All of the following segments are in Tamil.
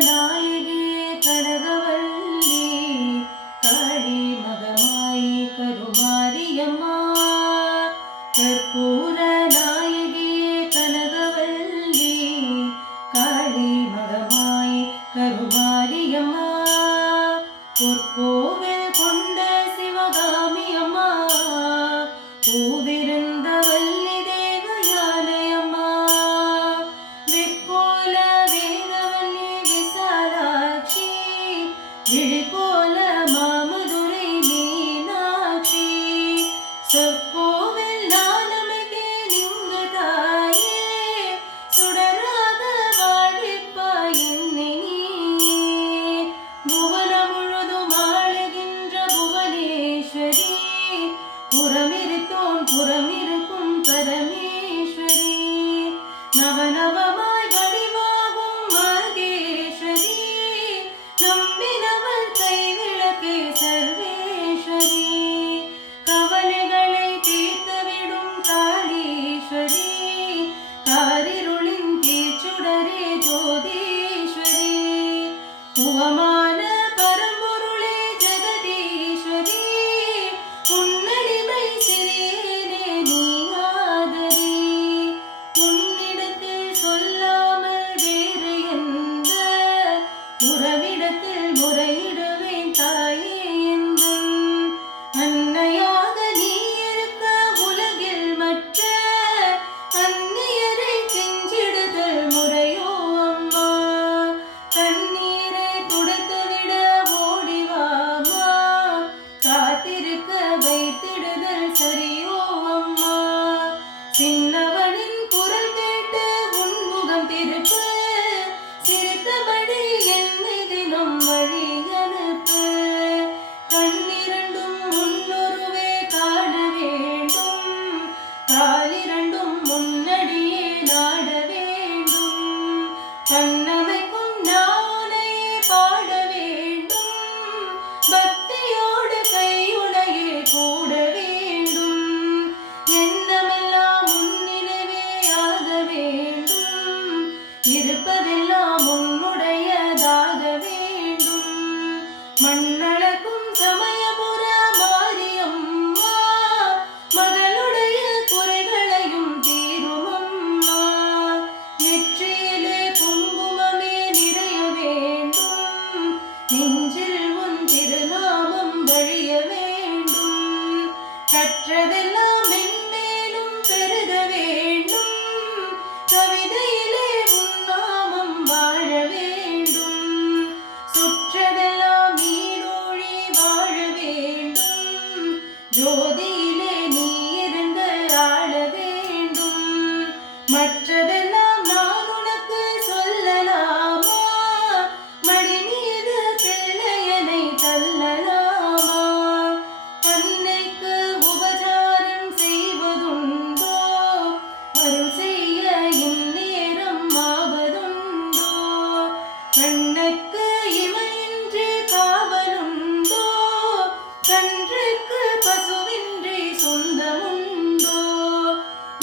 நாயகியே கனகவல்லி காளி மகமாயி கருமாரியம்மா கற்பூர நாயகியே கனகவல்லி காளி மகமாயி கருமாரியம்மா பொற்கோவில் கொண்ட சிவகாமி அம்மா பூவிருந்த வள்ளி தேவயானையம்மா வெப்போல வேதவல்லி விசாலாட்சி விழிபோல மாமதுரை மீனாட்சி சொற்கோவில் நானமைத்தேன் இங்கு தாயே சுடராக வாழ்விப்பாய் என்னை நீயே புவனம் முழுதும் ஆளுகின்ற புவனேஸ்வரி புறமிருத்தோன் புறமிருக்கும் பரமேஸ்வரி நவநவமாய் வடிவாகும் மகேஸ்வரி நம்பினவள் கைவிளக்கே சர்வேஸ்வரி கவலைகளை தீர்த்துவிடும் காளீஸ்வரி காரிருளின் தீச்சுடரே ஜோதீஸ்வரி உவமான பரம்பொருளே ஜெகதீஸ்வரி உன்னடிமை சிறியேனே நீ ஆதரி உன்னிடத்தில் சொல்லாமல் வேறு எந்த உறவிடத்தில் முறையிடுவேன் தாயே எந்தன் அன்னையாக நீ இருக்க உலகில் மற்ற அந்நியரை கெஞ்சிடுதல் முறையோ அம்மா கண்ணீரை துடைத்துவிட ஓடிவாமா காத்திருக்க வைத்திடுதல் சரியோ அம்மா சின்னவனின் குரல் கேட்டு உன்முகம் திருப்பு சிரித்தபடி என்னை தினம் வழி அனுப்பு கண்ணிரண்டும் முன்னொருவே காண வேண்டும் காலிரண்டும் முன்னடியே நாட வேண்டும் கண்ணமைக்கும் நானையே பாட வேண்டும் பக்தியோடு கையுடையே கூட வேண்டும் எண்ணமெல்லாம் முன்னிலவே ஆக வேண்டும் இருப்பதெல்லாம் உன்னுடையதாக வேண்டும் மண்ணளக்கும் சமயபுர மாரியம்மா மகளுடைய குறைகளையும் தீரும் அம்மா நெற்றியிலே குங்குமமே நிறைய வேண்டும் நெஞ்சில் உன் திருநாமம் வழிய வேண்டும் கற்றதெல்லாம் மென்மேலும் பெருக வேண்டும் கவிதையிலே உன் நாமம் வாழ வேண்டும் சுற்றதெல்லாம் நீடோழி வாழ வேண்டும் ஜோதியிலே நீ இருந்து ஆள வேண்டும் மற்றதெல்லாம் நான் உனக்கு சொல்லலாமா மடி மீது பிள்ளையனை தள்ளலாமா அன்னைக்கு உபசாரம் செய்வதுண்டோ அருள் செய்ய இந்நேரம் ஆவதுண்டோ கண்ணுக்கு இமையின்றி காவலுண்டோ கன்றுக்கு பசுவின்றி சொந்தமுண்டோ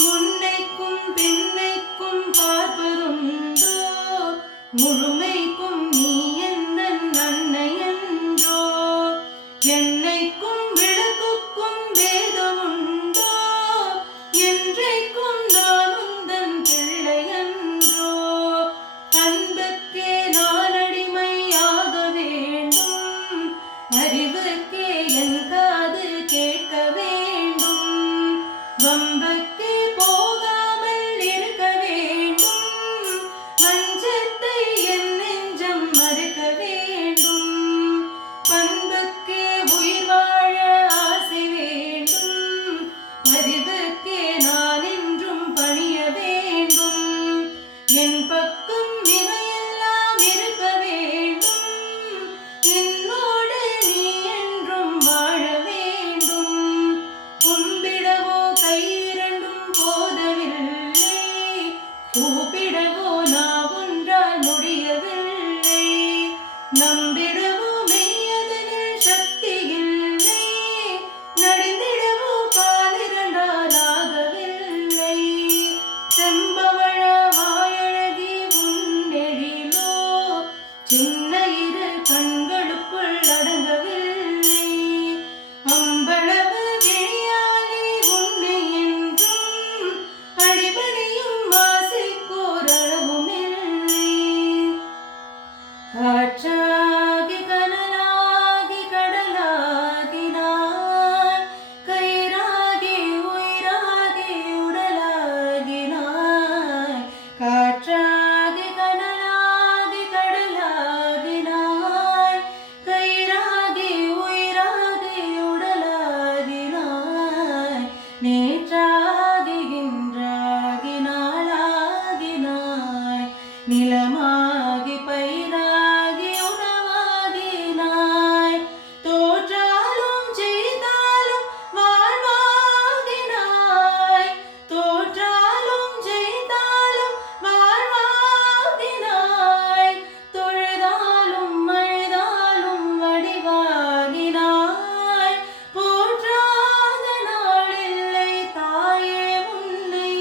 முன்னைக்கும் பின்னைக்கும் பார்ப்பதுண்டோ முழுமைக்கும் நீ எந்தன் அன்னை என்றோ என்னைக்கும் விளக்குக்கும் வேதமுண்டோ என்றைக்கும் நான் உந்தன் பிள்ளை என்றோ அன்புக்கே நான் அடிமையாக வேண்டும் அறிவுக்கே என் காது கேட்க வேண்டும் வம்புக்கே போகாமல் இருக்க வேண்டும் மஞ்சத்தை என் நெஞ்சம் மறுக்க சின்ன இரு கண்களுக்குள் அடங்கவில்லை. அம்பளவு விழியாலே உன்னை என்றும் அடிபணியும் ஆசைக்கோரளவுமில்லை. காற்றாகி கனலாகி கடலாகினாய், கயிறாகி உயிராகி உடலாகினாய். காற்றாகி கனலாகி கடலாகினாய், கயிறாகி உயிராகி உடலாகினாய். நேற்றாகி இன்றாகி நாளாகினாய், நிலமாகி பயிராகி உணவாகினாய். தோற்றாலும் ஜெயித்தாலும் வாழ்வாகினாய், தோற்றாலும் ஜெயித்தாலும் வாழ்வாகினாய். தொழுதாலும் அழுதாலும் வடிவாகினாய். போற்றாத நாளில்லை தாயே உன்னை.